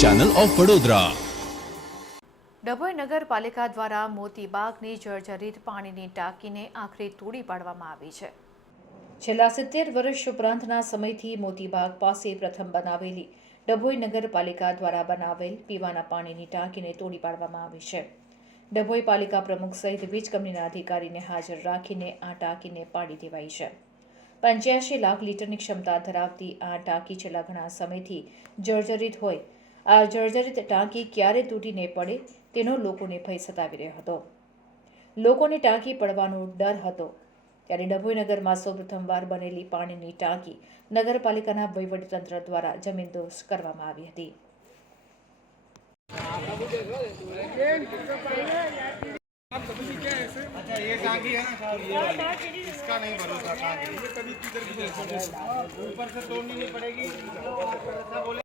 Channel of Vadodara. Dabhoi નગરપાલિકા દ્વારા મોતીબાગની જર્જરિત પાણીની ટાંકીને આખરે તોડી પાડવામાં આવી છે। છેલ્લા 70 વર્ષ ઉપરાંતના સમયથી મોતીબાગ પાસે પ્રથમ બનાવેલી ડભોઈ નગરપાલિકા દ્વારા બનાવેલ પીવાના પાણીની ટાંકીને તોડી પાડવામાં આવી છે। ડભોઈ પાલિકા પ્રમુખ સહિત વીજ કંપનીના અધિકારીને હાજર રાખીને આ ટાંકીને પાડી દેવાઈ છે। 85 લાખ લીટરની ક્ષમતા ધરાવતી આ ટાંકી છેલ્લા ઘણા સમયથી જર્જરિત હોય। આ જર્જરિત ટાંકી ક્યારે તૂટી ન પડે તેનો લોકોને ભય સતાવી રહ્યો હતો। લોકોને ટાંકી પડવાનો ડર હતો ત્યારે ડભોઈ નગરમાં સૌપ્રથમવાર બનેલી પાણીની ટાંકી નગરપાલિકાના વહીવટીતંત્ર દ્વારા જમીનદોસ્ત કરવામાં આવી હતી। अच्छा ये टांकी है ना इसका नहीं भरोसा था, ये कभी किधर ऊपर से तोड़नी नहीं पड़ेगी।